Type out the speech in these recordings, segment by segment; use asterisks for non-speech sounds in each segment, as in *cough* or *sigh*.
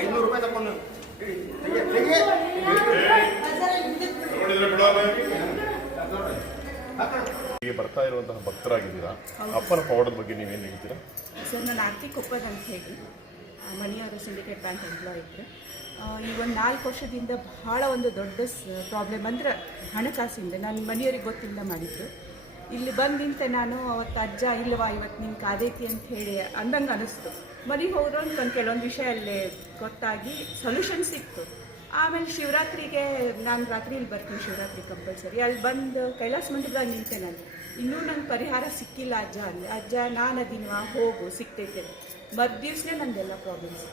ಐನೂರು ರೂಪಾಯಿ ತಗೊಂಡು ಬರ್ತಾ ಇರುವಂತಹ ಭಕ್ತರಾಗಿದ್ದೀರಾ? ಅಪ್ಪನ ಪವಾಡದ ಬಗ್ಗೆ ನೀವೇನು ಹೇಳ್ತೀರಾ? ಸರ್, ನಾನು ಆರ್ತಿ ಕೊಪ್ಪದ ಅಂತ ಹೇಳಿ ಮನಿ ಅವರು ಸಿಂಡಿಕೇಟ್ ಬ್ಯಾಂಕ್ ಎಂಪ್ಲಾಯ್ ಈ ಒಂದು ನಾಲ್ಕು ವರ್ಷದಿಂದ ಬಹಳ ಒಂದು ದೊಡ್ಡ ಪ್ರಾಬ್ಲಮ್ ಅಂದರೆ ಹಣಕಾಸಿಂದ ನಾನು ಮನೆಯವ್ರಿಗೆ ಗೊತ್ತಿಲ್ಲ ಮಾಡಿದ್ದು. ಇಲ್ಲಿ ಬಂದು ನಾನು ಅವತ್ತು ಅಜ್ಜ ಇಲ್ಲವಾ ಇವತ್ತು ನಿನ್ನ ಕಾದೈತಿ ಅಂತ ಹೇಳಿ ಅಂದಂಗೆ ಅನಿಸ್ತು. ಮನೆಗೆ ಹೋದ್ರೆ ಒಂದು ಕೆಲವೊಂದು ವಿಷಯ ಅಲ್ಲೇ ಗೊತ್ತಾಗಿ ಸೊಲ್ಯೂಷನ್ ಸಿಕ್ತು. ಆಮೇಲೆ ಶಿವರಾತ್ರಿಗೆ, ನಾನು ರಾತ್ರಿ ಇಲ್ಲಿ ಬರ್ತೀನಿ ಶಿವರಾತ್ರಿ ಕಂಪಲ್ಸರಿ ಅಲ್ಲಿ ಬಂದು ಕೈಲಾಸ ಮಂಟಪದಾಗ ನಿಂತೆ ನಾನು. ಇನ್ನೂ ನಂಗೆ ಪರಿಹಾರ ಸಿಕ್ಕಿಲ್ಲ ಅಜ್ಜ ಅಲ್ಲಿ. ಅಜ್ಜ, ನಾನು ಅದಿನ್ವಾ, ಹೋಗು ಸಿಕ್ತೈತೆ ದಿವಸನೇ ನಂದೆಲ್ಲ ಪ್ರಾಬ್ಲಮ್ಸ್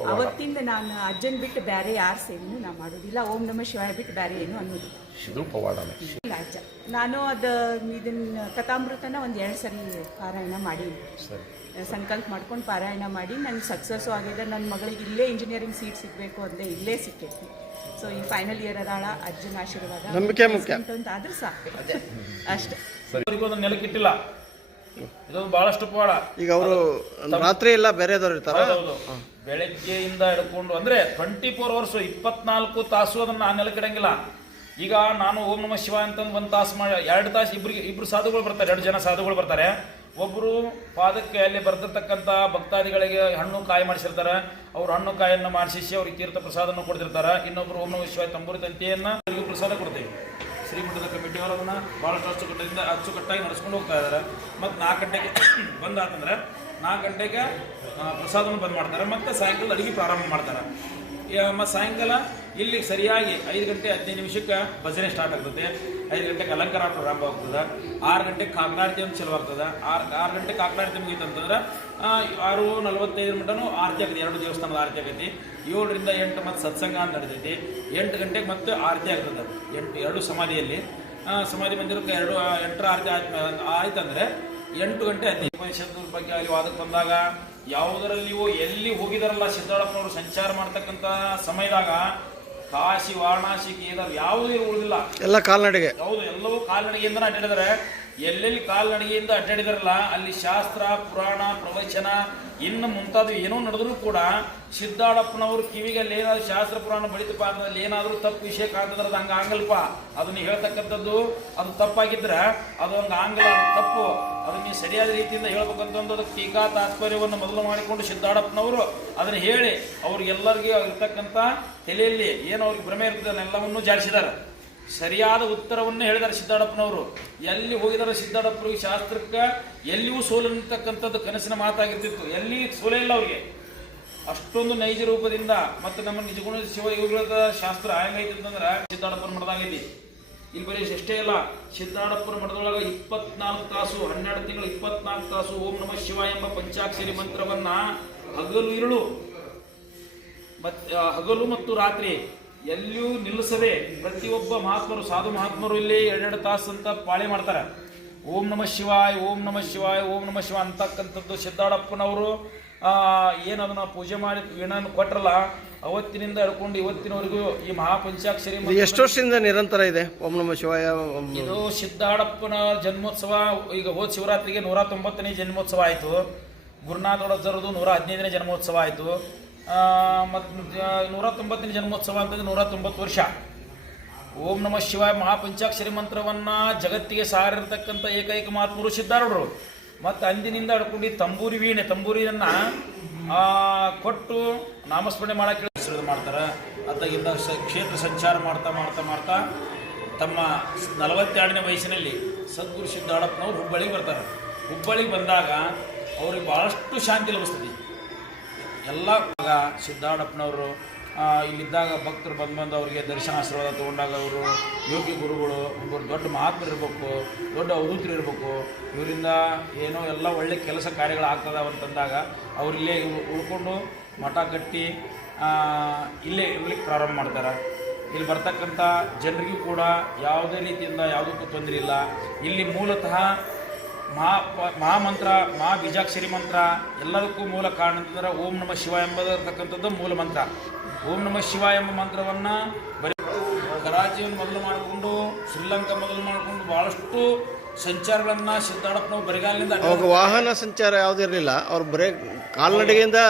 ಅವತ್ತಿಂದ ನಾನು ಅಜ್ಜನ್ ಬಿಟ್ಟು ಬೇರೆ ಯಾರ ಸೇವೆನೂ ನಾ ಮಾಡೋದಿಲ್ಲ ಓಂ ನಮ ಶಿವಾಯ ಬಿಟ್ಟು ಬೇರೆ ಏನು ಅನ್ನೋದು ಇದು ಪವಾಡನೇ ಇಲ್ಲ ಅಜ್ಜ. ನಾನು ಅದು ಇದನ್ನ ಕಥಾಮೃತನ ಒಂದು ಎರಡು ಸರಿ ಪಾರಾಯಣ ಮಾಡೀನಿ ಸರಿ. ಸಂಕಲ್ಪ ಮಾಡ್ಕೊಂಡು ಪಾರಾಯಣ ಮಾಡಿ. ನನಗೆ ಸಕ್ಸಸ್ಸು ಆಗಿದೆ. ನನ್ನ ಮಗಳಿಗೆ ಇಲ್ಲೇ ಇಂಜಿನಿಯರಿಂಗ್ ಸೀಟ್ ಸಿಗಬೇಕು ಅಂದೆ ಇಲ್ಲೇ ಸಿಕ್ಕೈತಿ. ಸೊ ಈ ಫೈನಲ್ ಇಯರ್ ಅದಾಳ. ಅಜ್ಜನ ಆಶೀರ್ವಾದ. ನಂಬಿಕೆ ಮುಖ್ಯ. ಅಂತ ಆದ್ರೂ ಸಾಕು. ಅಷ್ಟೇ. ನೆಲಕ್ಕಿಟ್ಟಿಲ್ಲ. ಇದೊಂದು ಬಹಳಷ್ಟು ಪವಾಡ ಈಗ ಅವರು ರಾತ್ರಿ ಎಲ್ಲ ಬೇರೆದವ್ರು ಇರ್ತಾರ? ಹೌದೌದು ಬೆಳಗ್ಗೆಯಿಂದ ಹಿಡ್ಕೊಂಡು ಅಂದ್ರೆ ಟ್ವೆಂಟಿ ಫೋರ್ ಅವರ್ಸ್ ಇಪ್ಪತ್ನಾಲ್ಕು ತಾಸು ಅದನ್ನ ನಾನು ನೆಲಕಿಡಂಗಿಲ್ಲ ಈಗ ನಾನು ಓಂ ನಮ ಶಿವ ಅಂತಂದು ಒಂದು ತಾಸು ಮಾಡಿ ಎರಡು ತಾಸು ಇಬ್ರಿಗೆ ಇಬ್ರು ಸಾಧುಗಳು ಬರ್ತಾರೆ ಎರಡು ಜನ ಸಾಧುಗಳು ಬರ್ತಾರೆ. ಒಬ್ಬರು ಪಾದಕ್ಕೆ ಅಲ್ಲಿ ಬರ್ದಿರ್ತಕ್ಕಂಥ ಭಕ್ತಾದಿಗಳಿಗೆ ಹಣ್ಣು ಕಾಯಿ ಮಾಡಿಸಿರ್ತಾರೆ. ಅವ್ರು ಹಣ್ಣು ಕಾಯನ್ನು ಮಾಡಿಸಿ ಅವ್ರಿಗೆ ತೀರ್ಥ ಪ್ರಸಾದವನ್ನು ಕೊಡ್ತಿರ್ತಾರೆ. ಇನ್ನೊಬ್ರು ಓಂ ನಮ ಶಿವ ತಂಬೂರಿ ತಂತಿಯನ್ನ ಅವ್ರಿಗೆ ಪ್ರಸಾದ ಕೊಡ್ತೀವಿ. ಶ್ರೀಮಠದ ಕಮಿಟಿಯವರು ಅದನ್ನ ಭಾಳಷ್ಟು ಅಚ್ಚುಕಟ್ಟಿಂದ ಅಚ್ಚುಕಟ್ಟಾಗಿ ನಡೆಸ್ಕೊಂಡು ಹೋಗ್ತಾ ಇದ್ದಾರೆ. ಮತ್ತು ನಾಲ್ಕು ಗಂಟೆಗೆ *coughs* ಬಂದಾತಂದ್ರೆ ನಾಲ್ಕು ಗಂಟೆಗೆ ಪ್ರಸಾದವನ್ನು ಬಂದ್ ಮಾಡ್ತಾರೆ. ಮತ್ತು ಸಾಯಂಕಾಲ ಅಡುಗೆ ಪ್ರಾರಂಭ ಮಾಡ್ತಾರೆ. ಮತ್ತು ಸಾಯಂಕಾಲ ಇಲ್ಲಿ ಸರಿಯಾಗಿ ಐದು ಗಂಟೆ ಹದಿನೈದು ನಿಮಿಷಕ್ಕೆ ಭಜನೆ ಸ್ಟಾರ್ಟ್ ಆಗ್ತದೆ. ಐದು ಗಂಟೆಗೆ ಅಲಂಕಾರ ಪ್ರಾರಂಭ ಆಗ್ತದೆ. ಆರು ಗಂಟೆಗೆ ಕಾಕಡಾರತಿ ಅಂತ ಚಲೋ ಆಗ್ತದೆ. ಆರು ಆರು ಗಂಟೆಗೆ ಕಾಕಡಾರತಿ ಮುಗೀತು ಅಂತಂದ್ರೆ ಆರು ನಲವತ್ತೈದು ಮಟನು ಆರತಿ ಆಗೈತಿ ಎರಡು ದೇವಸ್ಥಾನದ ಆರತಿ ಆಗೈತಿ ಏಳರಿಂದ ಎಂಟು ಮತ್ತು ಸತ್ಸಂಗ ಅಂತ ನಡೆದೈತಿ. ಎಂಟು ಗಂಟೆಗೆ ಮತ್ತೆ ಆರತಿ ಆಗ್ತದೆ ಎಂಟು ಎರಡು ಸಮಾಧಿಯಲ್ಲಿ. ಸಮಾಧಿ ಮಂದಿರಕ್ಕೆ ಎರಡು ಎಂಟರ ಆರತಿ ಆಯ್ತು ಆಯ್ತಂದ್ರೆ ಎಂಟು ಗಂಟೆ ಹದಿನೈದು ಉಪನಿಷತ್ತು ಬಗ್ಗೆ ಅಲ್ಲಿ ವಾದಕ್ಕೆ ಬಂದಾಗ ಯಾವುದರಲ್ಲಿಯೂ ಎಲ್ಲಿ ಹೋಗಿದಾರಲ್ಲ ಸಿದ್ದಾಳಪ್ಪನವರು ಸಂಚಾರ ಮಾಡ್ತಕ್ಕಂಥ ಸಮಯದಾಗ ಕಾಶಿ ವಾರಣಾಸಿ ಕೇದಾರ್ ಯಾವುದೂ ಉಳಿದಿಲ್ಲ ಎಲ್ಲ ಕಾಲ್ನಡಿಗೆ. ಹೌದು ಎಲ್ಲವೂ ಕಾಲ್ನಡಿಗೆಯಿಂದ ಅಡ್ಡಾಡಿದ್ದಾರೆ ಎಲ್ಲೆಲ್ಲಿ ಕಾಲ್ನಡಿಗೆಯಿಂದ ಅಡ್ಡಾಡಿದಾರಲ್ಲ, ಅಲ್ಲಿ ಶಾಸ್ತ್ರ, ಪುರಾಣ, ಪ್ರವಚನ, ಇನ್ನು ಮುಂತಾದ ಏನೋ ನಡೆದ್ರೂ ಕೂಡ ಸಿದ್ದಾಡಪ್ಪನವರು ಕಿವಿಗೆ ಅಲ್ಲಿ ಏನಾದ್ರು ಶಾಸ್ತ್ರ, ಪುರಾಣ ಬಳಿತಪ್ಪ ಅಂತಂದ್ರೆ ಏನಾದರೂ ತಪ್ಪು ವಿಷಯ ಕಾಣ್ತಂದ್ರೆ ಅದು ಹಂಗ ಆಗಲ್ಪ? ಅದನ್ನ ಹೇಳ್ತಕ್ಕಂಥದ್ದು, ಅದು ತಪ್ಪಾಗಿದ್ರೆ ಅದು ಒಂದು ಆಗಲ್ಲ ಅದು ತಪ್ಪು. ಅದನ್ನ ಸರಿಯಾದ ರೀತಿಯಿಂದ ಹೇಳ್ಬೇಕಂತಂದು ಅದಕ್ಕೆ ಟೀಕಾ ತಾತ್ಪರ್ಯವನ್ನು ಮೊದಲು ಮಾಡಿಕೊಂಡು ಸಿದ್ದಾಡಪ್ಪನವರು ಅದನ್ನ ಹೇಳಿ, ಅವ್ರಿಗೆಲ್ಲರಿಗೂ ಇರ್ತಕ್ಕಂಥ ತಲೆಯಲ್ಲಿ ಏನು ಅವ್ರಿಗೆ ಭ್ರಮೆ ಇರ್ತದೆ ಅದನ್ನೆಲ್ಲವನ್ನೂ ಜಾಡಿಸಿದ್ದಾರೆ ಸರಿಯಾದ ಉತ್ತರವನ್ನು ಹೇಳಿದ್ದಾರೆ ಸಿದ್ದಾಡಪ್ಪನವರು ಎಲ್ಲಿ ಹೋಗಿದ್ದಾರೆ ಸಿದ್ದಾಡಪ್ಪರಿಗೆ ಶಾಸ್ತ್ರಕ್ಕೆ, ಎಲ್ಲಿಯೂ ಸೋಲು ನಿಂತಕ್ಕಂಥದ್ದು ಕನಸಿನ ಮಾತಾಗಿರ್ತಿತ್ತು. ಎಲ್ಲಿ ಸೋಲೇ ಇಲ್ಲ ಅವ್ರಿಗೆ. ಅಷ್ಟೊಂದು ನೈಜ ರೂಪದಿಂದ ಮತ್ತು ನಮ್ಮ ನಿಜಗುಣ ಶಿವ ಇವುಗಳ ಶಾಸ್ತ್ರ ಹೆಂಗೈತಿ ಅಂತಂದ್ರೆ ಸಿದ್ದಾಡಪ್ಪನ ಮಠದಾಗೈತಿ ಇಲ್ಲಿ ಬರೀ ಅಷ್ಟೇ ಇಲ್ಲ ಸಿದ್ದಾಡಪ್ಪನ ಮಠದೊಳಗೆ ಇಪ್ಪತ್ನಾಲ್ಕು ತಾಸು, ಹನ್ನೆರಡು ತಿಂಗಳು ಇಪ್ಪತ್ನಾಲ್ಕು ತಾಸು ಓಂ ನಮಃ ಶಿವ ಎಂಬ ಪಂಚಾಕ್ಷರಿ ಮಂತ್ರವನ್ನ ಹಗಲು, ಇರುಳು ಮತ್ತು ಹಗಲು ಮತ್ತು ರಾತ್ರಿ ಎಲ್ಲಿಯೂ ನಿಲ್ಲಿಸದೆ ಪ್ರತಿಯೊಬ್ಬ ಮಹಾತ್ಮರು ಸಾಧು ಮಹಾತ್ಮರು ಇಲ್ಲಿ ಎರಡೆರಡು ತಾಸು ಅಂತ ಪಾಳಿ ಮಾಡ್ತಾರೆ. ಓಂ ನಮ ಶಿವಾಯ್ ಓಂ ನಮ ಶಿವಾಯ್ ಓಂ ನಮ ಶಿವ ಅಂತಕ್ಕಂಥದ್ದು ಸಿದ್ದಾಡಪ್ಪನವರು ಏನು ಅದನ್ನ ಪೂಜೆ ಮಾಡಿ ವೀಣನ್ನು ಕೊಟ್ರಲ್ಲ ಅವತ್ತಿನಿಂದ ಹಿಡ್ಕೊಂಡು ಇವತ್ತಿನವರೆಗೂ ಈ ಮಹಾಪಂಚಾಕ್ಷರಿ ಎಷ್ಟು ವರ್ಷದಿಂದ ನಿರಂತರ ಇದೆ? ಓಂ ನಮ ಶಿವಾಯ ಇದು ಸಿದ್ದಾಡಪ್ಪನ ಜನ್ಮೋತ್ಸವ ಈಗ ಹೋದ ಶಿವರಾತ್ರಿಗೆ ನೂರ ತೊಂಬತ್ತನೇ ಜನ್ಮೋತ್ಸವ ಆಯಿತು. ಗುರುನಾಥೊಡಜರದು ನೂರ ಹದಿನೈದನೇ ಜನ್ಮೋತ್ಸವ ಆಯಿತು. ಮತ್ತು ನೂರ ತೊಂಬತ್ತನೇ ಜನ್ಮೋತ್ಸವ ಅಂತಂದ್ರೆ ನೂರ ತೊಂಬತ್ತು ವರ್ಷ. ಓಂ ನಮ ಶಿವಾಯ ಮಹಾಪಂಚಾಕ್ಷರಿ ಮಂತ್ರವನ್ನ ಜಗತ್ತಿಗೆ ಸಾರಿರ್ತಕ್ಕಂಥ ಏಕೈಕ ಮಹಾತ್ಮರು ಸಿದ್ಧಾರೂಢರು. ಮತ್ತು ಅಂದಿನಿಂದ ಹಿಡ್ಕೊಂಡು ತಂಬೂರಿ ವೀಣೆ, ತಂಬೂರಿಯನ್ನು ಕೊಟ್ಟು ನಾಮಸ್ಮರಣೆ ಮಾಡಕ್ಕೆ ಮಾಡ್ತಾರೆ. ಅದಾಗಿಂದ ಸ- ಕ್ಷೇತ್ರ ಸಂಚಾರ ಮಾಡ್ತಾ ಮಾಡ್ತಾ ಮಾಡ್ತಾ ತಮ್ಮ ನಲವತ್ತೆರಡನೇ ವಯಸ್ಸಿನಲ್ಲಿ ಸದ್ಗುರು ಸಿದ್ದಾಳಪ್ಪನವ್ರು ಹುಬ್ಬಳ್ಳಿಗೆ ಬರ್ತಾರೆ. ಹುಬ್ಬಳ್ಳಿಗೆ ಬಂದಾಗ ಅವ್ರಿಗೆ ಭಾಳಷ್ಟು ಶಾಂತಿ ಲಭಿಸ್ತದೆ. ಎಲ್ಲ ಭಾಗ ಸಿದ್ಧಾಡಪ್ಪನವರು ಇಲ್ಲಿದ್ದಾಗ ಭಕ್ತರು ಬಂದು ಬಂದು ಅವರಿಗೆ ದರ್ಶನ ಆಶೀರ್ವಾದ ತೊಗೊಂಡಾಗ ಅವರು ಯೋಗಿ ಗುರುಗಳು ಒಬ್ಬರು ದೊಡ್ಡ ಮಹಾತ್ಮರು ಇರಬೇಕು, ದೊಡ್ಡ ಅವಧೂತರು ಇರಬೇಕು, ಇವರಿಂದ ಏನೋ ಎಲ್ಲ ಒಳ್ಳೆ ಕೆಲಸ ಕಾರ್ಯಗಳು ಅಂತಂದಾಗ ಅವ್ರು ಇಲ್ಲೇ ಉ- ಉಳ್ಕೊಂಡು ಮಠ ಕಟ್ಟಿ ಇಲ್ಲೇ ಇರಲಿಕ್ಕೆ ಪ್ರಾರಂಭ ಮಾಡ್ತಾರೆ. ಇಲ್ಲಿ ಬರ್ತಕ್ಕಂಥ ಜನರಿಗೂ ಕೂಡ ಯಾವುದೇ ರೀತಿಯಿಂದ ಯಾವುದಕ್ಕೂ ತೊಂದರೆ ಇಲ್ಲ. ಇಲ್ಲಿ ಮೂಲತಃ ಮಹಾ ಪ- ಮಹಾಮಂತ್ರ ಮಹಾ ಬೀಜಾಕ್ಷರಿ ಮಂತ್ರ ಎಲ್ಲದಕ್ಕೂ ಮೂಲ ಕಾರಣ ಅಂತಂದ್ರೆ ಓಂ ನಮ ಶಿವ ಎಂಬುದಕ್ಕಂಥದ್ದು ಮೂಲ ಮಂತ್ರ. ಓಂ ನಮ ಶಿವ ಎಂಬ ಮಂತ್ರವನ್ನು ಬರೀ ಕರಾಚಿಯನ್ನು ಮೊದಲು ಮಾಡಿಕೊಂಡು ಶ್ರೀಲಂಕಾ ಮೊದಲು ಮಾಡಿಕೊಂಡು ಭಾಳಷ್ಟು ಸಂಚಾರಗಳನ್ನು ಸಿದ್ದಾಡಪ್ಪನವ್ರು ಬರಿಗಾಲಿನಿಂದ ಅವಾಗ ವಾಹನ ಸಂಚಾರ ಯಾವುದೂ ಇರಲಿಲ್ಲ. ಅವ್ರು ಬರೇ ಕಾಲ್ನಡಿಗೆಯಿಂದ.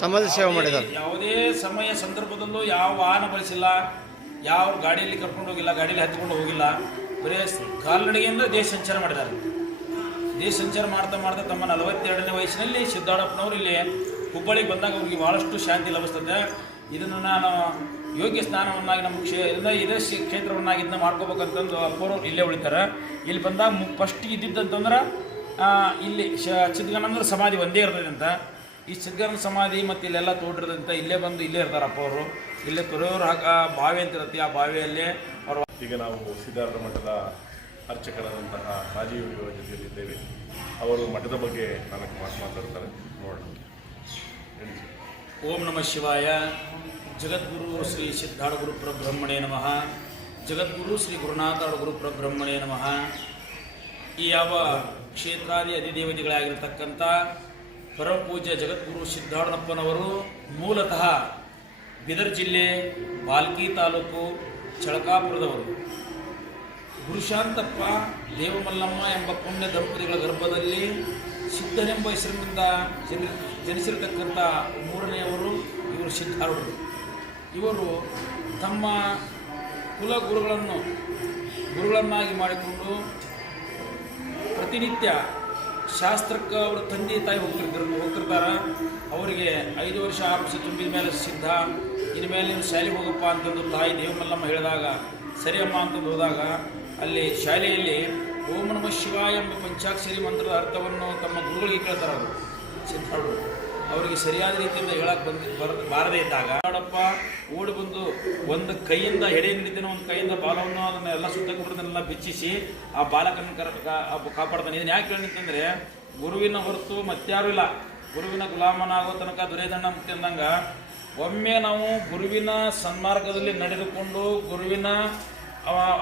ಸಮಾಜ ಸೇವೆ ಮಾಡಿದ್ದಾರೆ ಯಾವುದೇ ಸಮಯ ಸಂದರ್ಭದಲ್ಲೂ ಯಾವ ವಾಹನ ಬಳಸಿಲ್ಲ ಯಾವ ಗಾಡಿಯಲ್ಲಿ ಕರ್ಕೊಂಡು ಹೋಗಿಲ್ಲ ಗಾಡಿಯಲ್ಲಿ ಹತ್ಕೊಂಡು ಹೋಗಿಲ್ಲ ಬರೀ ಕಾಲ್ನಡಿಗೆಯಿಂದ ದೇಶ ಸಂಚಾರ ಮಾಡಿದ್ದಾರೆ. ದೇಶ ಸಂಚಾರ ಮಾಡ್ತಾ ಮಾಡ್ತಾ ತಮ್ಮ ನಲವತ್ತೆರಡನೇ ವಯಸ್ಸಿನಲ್ಲಿ ಸಿದ್ದಾಡಪ್ಪನವರು ಇಲ್ಲಿ ಹುಬ್ಬಳ್ಳಿಗೆ ಬಂದಾಗ ಅವ್ರಿಗೆ ಭಾಳಷ್ಟು ಶಾಂತಿ ಲಭಿಸ್ತದೆ. ಇದನ್ನು ನಾನು ಯೋಗ್ಯ ಸ್ಥಾನವನ್ನಾಗಿ ನಮ್ಮ ಕ್ಷೇ ಇದನ್ನ ಇದೇ ಕ್ಷೇತ್ರವನ್ನಾಗಿ ಇದನ್ನ ಮಾಡ್ಕೋಬೇಕಂತಂದು ಅಪ್ಪರು ಇಲ್ಲೇ ಉಳಿತಾರೆ. ಇಲ್ಲಿ ಬಂದಾಗ ಫಸ್ಟ್ ಇದ್ದಿದ್ದಂತಂದ್ರೆ ಇಲ್ಲಿ ಶ ಚಿದ್ಗಾನಂದ್ರ ಸಮಾಧಿ ಒಂದೇ ಇರ್ತದೆ ಅಂತ. ಈ ಸಿದ್ಧಗಂಧ ಸಮಾಧಿ ಮತ್ತು ಇಲ್ಲೆಲ್ಲ ತೋಟಿರೋದಂತ ಇಲ್ಲೇ ಬಂದು ಇಲ್ಲೇ ಇರ್ತಾರೆ ಅಪ್ಪವರು ಇಲ್ಲೇ ತೊರೆಯವರು ಹಾಕ ಬಾವಿ ಅಂತ ಇರುತ್ತೆ, ಆ ಬಾವಿಯಲ್ಲಿ ಅವರು ಈಗ ನಾವು ಸಿದ್ಧಾರ್ಥ ಮಠದ ಅರ್ಚಕರಾದಂತಹ ರಾಜೀವ್ ಇವರ ಜೊತೆಯಲ್ಲಿದ್ದೇವೆ ಅವರು ಮಠದ ಬಗ್ಗೆ ನಾಲ್ಕು ಮಾತು ಮಾತಾಡ್ತಾರೆ. ನೋಡೋಣ. ಓಂ ನಮಃ ಶಿವಾಯ. ಜಗದ್ಗುರು ಶ್ರೀ ಸಿದ್ಧಾಳ ಗುರು ಪ್ರಬ್ರಹ್ಮಣೇ ನಮಃ. ಜಗದ್ಗುರು ಶ್ರೀ ಗುರುನಾಥ ಗುರು ಪ್ರಬ್ರಹ್ಮಣೇ ನಮಃ. ಈ ಯಾವ ಕ್ಷೇತ್ರಾದಿ ಅಧಿದೇವತೆಗಳಾಗಿರ್ತಕ್ಕಂಥ ಪರಮಪೂಜ್ಯ ಜಗದ್ಗುರು ಸಿದ್ಧಾರ್ಣಪ್ಪನವರು ಮೂಲತಃ ಬಿದರ್ ಜಿಲ್ಲೆ ಬಾಲ್ಕಿ ತಾಲೂಕು ಚಳಕಾಪುರದವರು. ಗುರುಶಾಂತಪ್ಪ ದೇವಮಲ್ಲಮ್ಮ ಎಂಬ ಪುಣ್ಯ ದಂಪತಿಗಳ ಗರ್ಭದಲ್ಲಿ ಸಿದ್ಧನೆಂಬ ಹೆಸರಿನಿಂದ ಜನ ಜನಿಸಿರತಕ್ಕಂಥ ಮೂರನೆಯವರು ಇವರು ಸಿದ್ಧಾರೂಢರು ಇವರು ತಮ್ಮ ಕುಲ ಗುರುಗಳನ್ನು ಗುರುಗಳನ್ನಾಗಿ ಮಾಡಿಕೊಂಡು ಪ್ರತಿನಿತ್ಯ ಶಾಸ್ತ್ರಕ್ಕೆ ಅವರ ತಂದೆ ತಾಯಿ ಹೋಗ್ತಿರ್ತಾರೆ ಹೋಗ್ತಿರ್ತಾರೆ. ಅವರಿಗೆ ಐದು ವರ್ಷ ಆರು ವರ್ಷ ತುಂಬಿದ ಮೇಲೆ ಸಿದ್ಧ ಇನ್ನು ಮೇಲೆ ನೀನು ಶಾಲೆಗೆ ಹೋಗಪ್ಪ ಅಂತಂದು ತಾಯಿ ದೇವಮಲ್ಲಮ್ಮ ಹೇಳಿದಾಗ ಸರಿ ಅಂತ ಹೋದಾಗ, ಅಲ್ಲಿ ಶಾಲೆಯಲ್ಲಿ ಓಂ ನಮ ಶಿವಾಯ ಎಂಬ ಪಂಚಾಕ್ಷರಿ ಮಂತ್ರದ ಅರ್ಥವನ್ನು ತಮ್ಮ ಗುರುಗಳಿಗೆ ಕೇಳ್ತಾರೆ ಅವರು. ಸಿದ್ಧಾರೂಢರು ಅವರಿಗೆ ಸರಿಯಾದ ರೀತಿಯಿಂದ ಹೇಳಕ್ಕೆ ಬಂದು, ಬರ, ಬಾರದೇ ಇದ್ದಾಗ, ನೋಡಪ್ಪ, ಓಡಿ ಬಂದು ಒಂದು ಕೈಯಿಂದ ಎಡೆ ಹಿಡಿದಿನ ಒಂದು ಕೈಯಿಂದ ಬಾಲವನ್ನು ಅದನ್ನ ಎಲ್ಲ ಸುತ್ತಕೊಬಿಡೋದನ್ನೆಲ್ಲ ಬಿಚ್ಚಿಸಿ ಆ ಬಾಲಕನ ಕರ ಕಾಪಾಡ್ತಾನೆ. ಇದನ್ನ ಯಾಕೆ ಹೇಳಿ ಅಂತಂದ್ರೆ, ಗುರುವಿನ ಹೊರತು ಮತ್ಯಾರು ಇಲ್ಲ. ಗುರುವಿನ ಗುಲಾಮನಾಗೋ ತನಕ ದೊರೆಯದಣ್ಣ ಮುಕ್ತಿ ಅಂದಂಗ ಒಮ್ಮೆ ನಾವು ಗುರುವಿನ ಸನ್ಮಾರ್ಗದಲ್ಲಿ ನಡೆದುಕೊಂಡು ಗುರುವಿನ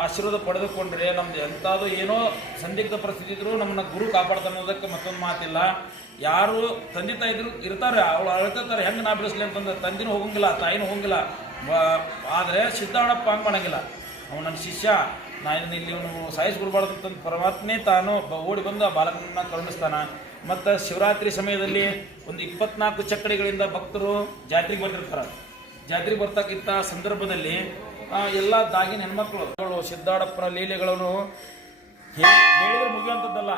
ಆಶೀರ್ವಾದ ಪಡೆದುಕೊಂಡ್ರೆ ನಮ್ದು ಎಂಥದ್ದು ಏನೋ ಸಂದಿಗ್ಧ ಪರಿಸ್ಥಿತಿ ಇದ್ರೂ ನಮ್ಮನ್ನ ಗುರು ಕಾಪಾಡ್ತಾನೆ ಅನ್ನೋದಕ್ಕೆ ಮತ್ತೊಂದು ಮಾತಿಲ್ಲ. ಯಾರು ತಂದೆ ತಾಯಿ ಇದ್ರು ಇರ್ತಾರೆ, ಅವಳು ಅಳ್ತಾರೆ ಹೆಂಗೆ ನಾ ಬೆಳೆಸ್ಲಿ ಅಂತಂದ್ರೆ ತಂದಿನೂ ಹೋಗಂಗಿಲ್ಲ, ತಾಯಿನೂ ಹೋಗಂಗಿಲ್ಲ. ಆದರೆ ಸಿದ್ಧಾಣಪ್ಪ ಹಂಗೆ ಮಾಡಂಗಿಲ್ಲ. ಅವನು ನನ್ನ ಶಿಷ್ಯ, ನಾ ಇದನ್ನ ಇಲ್ಲಿ ಅವನು ಸಾಯಿಸ್ಬಿಡ್ಬಾರ್ದು ಅಂತಂದು ಪರಮಾತ್ಮೆ ತಾನು ಓಡಿ ಬಂದು ಆ ಬಾಲಕನ ಕರುಣಿಸ್ತಾನ. ಮತ್ತು ಶಿವರಾತ್ರಿ ಸಮಯದಲ್ಲಿ ಒಂದು ಇಪ್ಪತ್ನಾಲ್ಕು ಚಕ್ಕಡಿಗಳಿಂದ ಭಕ್ತರು ಜಾತ್ರೆಗೆ ಬರ್ತಿರ್ತಾರೆ. ಜಾತ್ರೆಗೆ ಬರ್ತಕ್ಕಂಥ ಸಂದರ್ಭದಲ್ಲಿ ಎಲ್ಲ ದಾಗಿನ ಹೆಣ್ಮಕ್ಳು ಸಿದ್ದಾಡಪ್ಪನ ಸಿದ್ಧಾಡಪ್ಪನ ಲೀಲೆಗಳನ್ನು ಹೇಳಿದ್ರೆ ಮುಗಿಯುವಂಥದ್ದಲ್ಲ.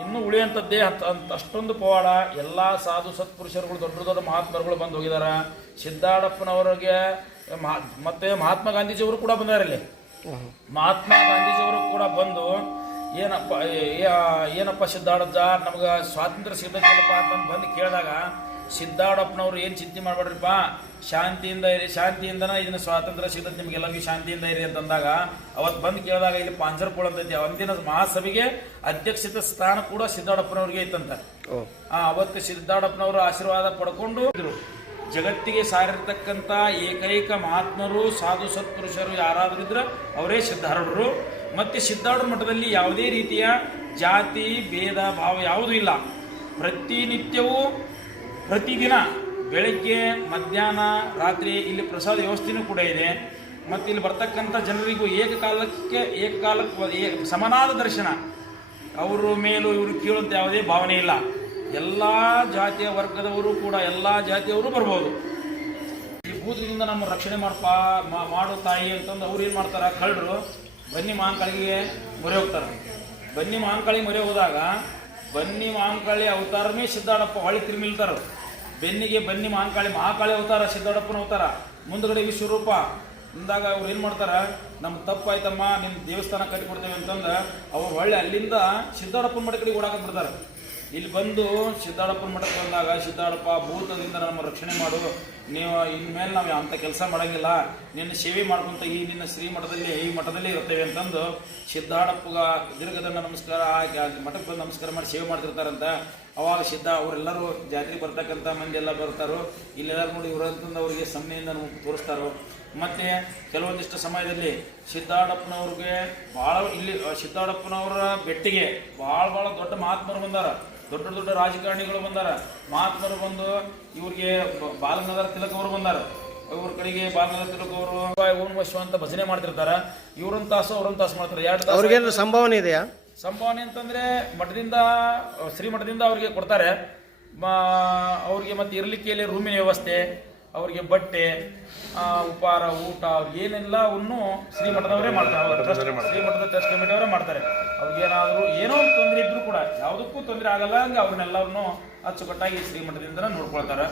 ಇನ್ನೂ ಉಳಿಯುವಂಥದ್ದೇ ಹತ್- ಅಂತ ಅಷ್ಟೊಂದು ಪವಾಡ. ಎಲ್ಲ ಸಾಧು ಸತ್ಪುರುಷರುಗಳು ದೊಡ್ಡ ದೊಡ್ಡ ಮಹಾತ್ಮರುಗಳು ಬಂದು ಹೋಗಿದ್ದಾರೆ ಸಿದ್ದಾಡಪ್ಪನವರಿಗೆ ಮಹಾ- ಮತ್ತು ಮಹಾತ್ಮ ಗಾಂಧೀಜಿಯವರು ಕೂಡ ಬಂದಾರಲ್ಲಿ. ಮಹಾತ್ಮ ಗಾಂಧೀಜಿಯವರು ಕೂಡ ಬಂದು ಏನಪ್ಪ ಏನಪ್ಪ ಸಿದ್ಧಾರ್ಥ ನಮ್ಗೆ ಸ್ವಾತಂತ್ರ್ಯ ಸಿಗಬೇಕಲ್ಲಪ್ಪ ಅಂತಂದು ಬಂದು ಕೇಳಿದಾಗ ಸಿದ್ಧಾಡಪ್ಪನವ್ರು ಏನು ಚಿಂತೆ ಮಾಡಬೇಡ್ರಿಪ್ಪ? ಶಾಂತಿಯಿಂದ ಇರಿ ಶಾಂತಿಯಿಂದನ ಇದನ್ನ ಸ್ವಾತಂತ್ರ್ಯ ಸಿಗತ್ತೆ ನಿಮಗೆಲ್ಲರಿಗೂ ಶಾಂತಿಯಿಂದ ಇರಿ ಅಂತಂದಾಗ ಅವತ್ತು ಬಂದು ಕೇಳಿದಾಗ ಇಲ್ಲಿ ಪಾಂಜರ್ಪುಳ ಅಂತೈತಿ ಒಂದಿನ ಮಹಾಸಭೆಗೆ ಅಧ್ಯಕ್ಷತೆ ಸ್ಥಾನ ಕೂಡ ಇತ್ತಂತ ಓ. ಆ ಅವತ್ತು ಸಿದ್ದಾಡಪ್ಪನವರು ಆಶೀರ್ವಾದ ಪಡ್ಕೊಂಡು ಇದ್ರು. ಜಗತ್ತಿಗೆ ಸಾರಿರ್ತಕ್ಕಂಥ ಏಕೈಕ ಮಹಾತ್ಮರು ಸಾಧು ಸತ್ಪುರುಷರು ಯಾರಾದರೂ ಇದ್ರೆ ಅವರೇ ಸಿದ್ಧಾರೂಢರು. ಮತ್ತೆ ಸಿದ್ಧಾರೂಢ ಮಠದಲ್ಲಿ ಯಾವುದೇ ರೀತಿಯ ಜಾತಿ, ಭೇದ, ಭಾವ ಯಾವುದೂ ಇಲ್ಲ. ಪ್ರತಿನಿತ್ಯವೂ ಪ್ರತಿದಿನ ಬೆಳಗ್ಗೆ, ಮಧ್ಯಾಹ್ನ, ರಾತ್ರಿ ಇಲ್ಲಿ ಪ್ರಸಾದ ವ್ಯವಸ್ಥೆನೂ ಕೂಡ ಇದೆ. ಮತ್ತು ಇಲ್ಲಿ ಬರ್ತಕ್ಕಂಥ ಜನರಿಗೂ ಏಕಕಾಲಕ್ಕೆ ಏಕಕಾಲಕ್ಕೆ ಸಮನಾದ ದರ್ಶನ. ಅವರು ಮೇಲೂ ಇವರು ಕೀಳು ಅಂತ ಯಾವುದೇ ಭಾವನೆ ಇಲ್ಲ. ಎಲ್ಲ ಜಾತಿಯ ವರ್ಗದವರು ಕೂಡ ಎಲ್ಲ ಜಾತಿಯವರು ಬರ್ಬೋದು. ಈ ಭೂತದಿಂದ ನಮ್ಮ ರಕ್ಷಣೆ ಮಾಡಪ್ಪ ಮಾಡು ತಾಯಿ ಅಂತಂದು ಅವ್ರು ಏನು ಮಾಡ್ತಾರೆ? ಕಳ್ಳರು. ಬನ್ನಿ ಮಾಂಕಾಳಿಗೆ ಮೊರೆ ಹೋಗ್ತಾರೆ. ಬನ್ನಿ ಮಾಂಕಳಿ ಮೊರೆ ಹೋದಾಗ, ಬನ್ನಿ ಮಾಂಕಾಳಿ ಅವತಾರನೇ ಸಿದ್ಧಾಡಪ್ಪ ಹೊಳಿ ತಿರುಮಿಲ್ತಾರ. ಬೆನ್ನಿಗೆ ಬನ್ನಿ ಮಾಂಕಾಳಿ ಮಹಾಕಾಳಿ ಅವತಾರ ಸಿದ್ಧಾಡಪ್ಪನ ಅವತಾರ. ಮುಂದ್ಗಡೆ ವಿಶ್ವರೂಪ ಅಂದಾಗ ಅವ್ರು ಏನು ಮಾಡ್ತಾರೆ ನಮ್ಮ ತಪ್ಪಾಯ್ತಮ್ಮ ನಿಮ್ಮ ದೇವಸ್ಥಾನ ಕಟ್ಟಿಕೊಡ್ತೇವೆ ಅಂತಂದ್ರೆ ಅವ್ರು ಹೊಳ್ಳಿ ಅಲ್ಲಿಂದ ಸಿದ್ಧಾಡಪ್ಪನ ಮಠ ಕಡೆಗೆ ಓಡಾಕತ್ ಬಿಡ್ತಾರೆ ಇಲ್ಲಿ ಬಂದು ಸಿದ್ದಾಡಪ್ಪನ ಮಠಕ್ಕೆ ಬಂದಾಗ ಸಿದ್ಧಾಡಪ್ಪ ಭೂತದಿಂದ ನಮ್ಮ ರಕ್ಷಣೆ ಮಾಡು. ನೀವು ಇನ್ಮೇಲೆ ನಾವು ಅಂಥ ಕೆಲಸ ಮಾಡೋಂಗಿಲ್ಲ. ನಿನ್ನ ಸೇವೆ ಮಾಡ್ಕೊಂತ ಈ ನಿನ್ನ ಶ್ರೀಮಠದಲ್ಲಿ ಈ ಮಠದಲ್ಲಿ ಇರ್ತೇವೆ ಅಂತಂದು ಸಿದ್ಧಾಡಪ್ಪಗ ದೀರ್ಘದಂಡ ನಮಸ್ಕಾರ ಮಠಕ್ಕೆ ಬಂದು ನಮಸ್ಕಾರ ಮಾಡಿ ಸೇವೆ ಮಾಡ್ತಿರ್ತಾರಂತ. ಅವಾಗ ಸಿದ್ಧ ಅವರೆಲ್ಲರೂ ಜಾತ್ರೆ ಬರ್ತಕ್ಕಂಥ ಮಂದಿ ಎಲ್ಲ ಬರ್ತಾರೋ. ಇಲ್ಲೆಲ್ಲರೂ ನೋಡಿ ಇವರು ಅಂತಂದು ಅವರಿಗೆ ಸಮ್ನೆಯಿಂದ ನಮಗೆ ತೋರಿಸ್ತಾರೋ. ಮತ್ತು ಕೆಲವೊಂದಿಷ್ಟು ಸಮಯದಲ್ಲಿ ಸಿದ್ಧಾಡಪ್ಪನವ್ರಿಗೆ ಭಾಳ ಇಲ್ಲಿ ಸಿದ್ದಾಡಪ್ಪನವರ ಬೆಟ್ಟಿಗೆ ಭಾಳ ಭಾಳ ದೊಡ್ಡ ಮಹಾತ್ಮರು ಬಂದಾರ. ದೊಡ್ಡ ದೊಡ್ಡ ರಾಜಕಾರಣಿಗಳು ಬಂದಾರ. ಮಹಾತ್ಮರು ಬಂದು ಇವ್ರಿಗೆ ಬಾಲನಗರ ಬಾಲಗಂಗಾಧರ ತಿಲಕ್ ಅವರು ಬಂದಾರ. ಇವ್ರ ಕಡೆಗೆ ಬಾಲಗಂಗಾಧರ ತಿಲಕ್ ಅವರು ಓಂ ವಶ್ವ ಅಂತ ಭಜನೆ ಮಾಡ್ತಿರ್ತಾರ. ಇವ್ರೊಂದು ತಾಸು ಅವ್ರನ್ನ ತಾಸು ಮಾಡ್ತಾರೆ. ಎರಡು ತಾಸು ಅವ್ರಿಗೇನು ಸಂಭಾವನೆ ಇದೆಯಾ? ಸಂಭಾವನೆ ಅಂತಂದ್ರೆ ಮಠದಿಂದ ಶ್ರೀಮಠದಿಂದ ಅವರಿಗೆ ಕೊಡ್ತಾರೆ. ಅವ್ರಿಗೆ ಮತ್ತೆ ಇರಲಿಕ್ಕೆ ರೂಮಿನ ವ್ಯವಸ್ಥೆ ಅವರಿಗೆ ಬಟ್ಟೆ ಆ, ಉಪಹಾರ ಊಟ ಅವ್ರಿಗೆ ಏನೆಲ್ಲವನ್ನು ಶ್ರೀಮಠದವರೇ ಮಾಡ್ತಾರೆ. ಅವ್ರ ಟ್ರಸ್ಟ್ ಶ್ರೀಮಠದ ಟ್ರಸ್ಟ್ ಕಮಿಟಿ ಅವರೇ ಮಾಡ್ತಾರೆ. ಅವ್ರಿಗೇನಾದರೂ ಏನೋ ಒಂದು ತೊಂದರೆ ಇದ್ರೂ ಕೂಡ ಯಾವುದಕ್ಕೂ ತೊಂದರೆ ಆಗಲ್ಲ ಹಂಗೆ ಅವ್ರನ್ನೆಲ್ಲರನ್ನು ಅಚ್ಚುಕಟ್ಟಾಗಿ ಶ್ರೀಮಠದಿಂದ ನೋಡ್ಕೊಳ್ತಾರೆ.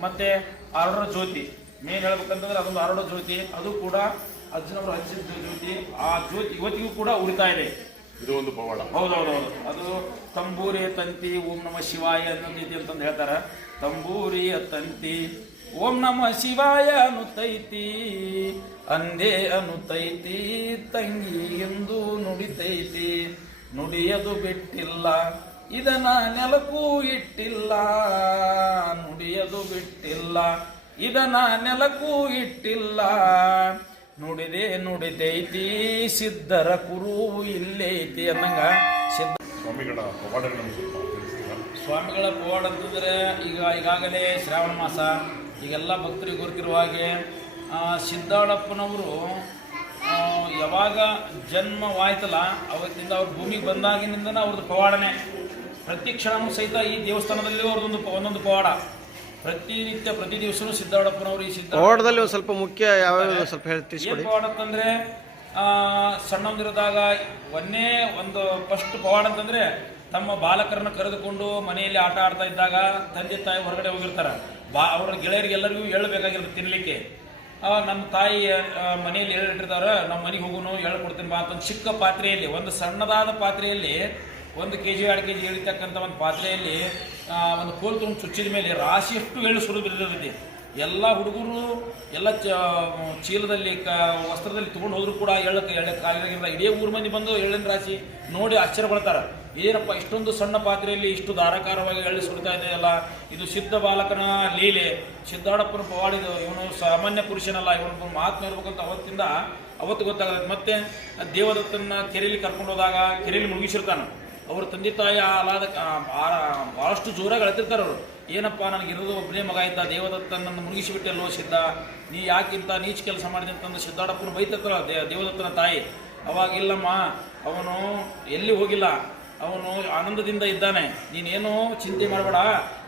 ಮತ್ತೆ ಆರೋಡ ಜ್ಯೋತಿ ಮೇನ್ ಹೇಳ್ಬೇಕಂತಂದ್ರೆ ಅದೊಂದು ಆರೋಡ ಜ್ಯೋತಿ ಅದು ಕೂಡ ಅಜ್ಜನವರು ಹಚ್ಚಿದ ಜ್ಯೋತಿ ಆ ಜ್ಯೋತಿ ಇವತ್ತಿಗೂ ಕೂಡ ಉಳಿತಾ ಇದೆ. ಇದು ಒಂದು ಪವಾಡ. ಹೌದೌದೌದು. ಅದು ತಂಬೂರಿ ತಂತಿ ಓಂ ನಮ ಶಿವಾಯ ಅನ್ನೋದೈತಿ ಅಂತಂದು ಹೇಳ್ತಾರೆ. ತಂಬೂರಿಯ ತಂತಿ ಓಂ ನಮ ಶಿವಾಯ ಅನುತೈತಿ ಅಂದೇ ಅನುತೈತಿ ತಂಗಿ ಎಂದು ನುಡಿತೈತಿ. ನುಡಿಯದು ಬಿಟ್ಟಿಲ್ಲ. ಇದನ ನೆಲಕ್ಕೂ ಇಟ್ಟಿಲ್ಲ. ನುಡಿಯದು ಬಿಟ್ಟಿಲ್ಲ. ಇದನ ನೆಲಕ್ಕೂ ಇಟ್ಟಿಲ್ಲ. ನುಡಿದೆ ನುಡಿತೈತಿ. ಸಿದ್ಧರ ಕುರು ಇಲ್ಲೈತಿ ಅನ್ನಂಗ ಸಿದ್ಧ ಸ್ವಾಮಿಗಳ ಪವಾಡ ನಮಗೆ ಸ್ವಾಮಿಗಳ ಪವಾಡ ಅಂತಂದ್ರೆ ಈಗ ಈಗಾಗಲೇ ಶ್ರಾವಣ ಮಾಸ. ಈಗೆಲ್ಲ ಭಕ್ತರಿಗೆ ಗೊತ್ತಿರುವ ಹಾಗೆ ಆ, ಸಿದ್ದಾಳಪ್ಪನವರು ಯಾವಾಗ ಜನ್ಮವಾಯ್ತಲ್ಲ ಅವತ್ತಿಂದ ಅವ್ರ ಭೂಮಿಗೆ ಬಂದಾಗಿನಿಂದನೇ ಅವ್ರದ್ದು ಪವಾಡನೆ. ಪ್ರತಿ ಕ್ಷಣವೂ ಸಹಿತ ಈ ದೇವಸ್ಥಾನದಲ್ಲಿ ಅವ್ರದ್ದೊಂದು ಒಂದೊಂದು ಪವಾಡ. ಪ್ರತಿನಿತ್ಯ ಪ್ರತಿ ದಿವಸನೂ ಸಿದ್ದಾಳಪ್ಪನವರು ಈ ಸಿದ್ಧ ಪವಾಡದಲ್ಲಿ ಒಂದು ಸ್ವಲ್ಪ ಮುಖ್ಯ ಯಾವ ಸ್ವಲ್ಪ ಹೇಳ್ತೀವಿ ಏನು ಪವಾಡ ಅಂತಂದ್ರೆ ಆ, ಸಣ್ಣಂದಿರದಾಗ ಒಂದೇ ಒಂದು ಫಸ್ಟ್ ಪವಾಡ ಅಂತಂದ್ರೆ ತಮ್ಮ ಬಾಲಕರನ್ನು ಕರೆದುಕೊಂಡು ಮನೆಯಲ್ಲಿ ಆಟ ಆಡ್ತಾ ಇದ್ದಾಗ ತಂದೆ ತಾಯಿ ಹೊರಗಡೆ ಹೋಗಿರ್ತಾರೆ. ಬಾ ಅವರ ಗೆಳೆಯರಿಗೆಲ್ಲರಿಗೂ ಹೇಳಬೇಕಾಗಿರುತ್ತೆ ತಿನ್ನಲಿಕ್ಕೆ ಆವಾಗ ನಮ್ಮ ತಾಯಿ ಮನೆಯಲ್ಲಿ ಹೇಳಿಟ್ಟಿರ್ತಾರೆ ನಮ್ಮ ಮನೆಗೆ ಹೋಗೋನು ಹೇಳಿ ಕೊಡ್ತೀನಿ ಬಾ ಅಂತ ಒಂದು ಚಿಕ್ಕ ಪಾತ್ರೆಯಲ್ಲಿ, ಒಂದು ಸಣ್ಣದಾದ ಪಾತ್ರೆಯಲ್ಲಿ, ಒಂದು ಕೆ ಜಿ ಎರಡು ಕೆ ಜಿ ಇಳಿತಕ್ಕಂಥ ಒಂದು ಪಾತ್ರೆಯಲ್ಲಿ ಒಂದು ಕೋಲ್ ತುಂಬ ಚುಚ್ಚಿದ ಮೇಲೆ ರಾಶಿಯಷ್ಟು ಎಳ್ಳು ಸುರಿದು ಬಿದ್ದಿರ್ತೈತಿ. ಎಲ್ಲ ಹುಡುಗರು, ಎಲ್ಲ ಚ, ಚೀಲದಲ್ಲಿ, ಕ, ವಸ್ತ್ರದಲ್ಲಿ ತೊಗೊಂಡು ಹೋದ್ರು ಕೂಡ ಎಳ್ಳಕ್ಕೆ ಎಳ್ಳ ಕಾಲಿಗಿಂದ ಇಡೀ ಊರು ಮಂದಿ ಬಂದು ಎಳ್ಳಿನ ರಾಶಿ ನೋಡಿ ಆಶ್ಚರ್ಯಪಡ್ತಾರೆ ಏನಪ್ಪ, ಇಷ್ಟೊಂದು ಸಣ್ಣ ಪಾತ್ರೆಯಲ್ಲಿ ಇಷ್ಟು ಧಾರಾಕಾರವಾಗಿ ಹಳ್ಳಿ ಸುರಿತಾ ಇದೆಯಲ್ಲ? ಇದು ಸಿದ್ಧ ಬಾಲಕನ ಲೀಲೆ. ಸಿದ್ಧಾಡಪ್ಪನ ಪವಾಡಿದು. ಇವನು ಸಾಮಾನ್ಯ ಪುರುಷನಲ್ಲ, ಇವನು ಮಹಾತ್ಮ ಇರ್ಬೇಕಂತ ಅವತ್ತಿಂದ ಅವತ್ತು ಗೊತ್ತಾಗುತ್ತೆ. ಮತ್ತೆ ದೇವದತ್ತನ ಕೆರೆಯಲ್ಲಿ ಕರ್ಕೊಂಡು ಹೋದಾಗ ಕೆರೆಯಲ್ಲಿ ಮುಳುಗಿಸಿರ್ತಾನೆ. ಅವ್ರ ತಂದೆ ತಾಯಿ ಆಲಾದ ಭಾಳಷ್ಟು ಜೋರಾಗಿ ಅಳ್ತಿರ್ತಾರೆ ಅವರು. ಏನಪ್ಪ, ನನಗೆ ಇರೋದು ಒಬ್ಬನೇ ಮಗ ಇದ್ದ ದೇವದತ್ತ ನನ್ನ ಮುಳುಗಿಸಿಬಿಟ್ಟೆಲ್ಲೋ ಸಿದ್ಧ? ನೀ ಯಾಕಿಂತ ನೀಚ್ ಕೆಲಸ ಮಾಡಿದೆ ಅಂತಂದು ಸಿದ್ಧಾಡಪ್ಪನ ಬೈತಿರ್ತಾರ ದೇ, ದೇವದತ್ತನ ತಾಯಿ. ಅವಾಗ ಇಲ್ಲಮ್ಮ, ಅವನು ಎಲ್ಲಿ ಹೋಗಿಲ್ಲ? ಅವನು ಆನಂದದಿಂದ ಇದ್ದಾನೆ. ನೀನೇನು ಚಿಂತೆ ಮಾಡಬೇಡ.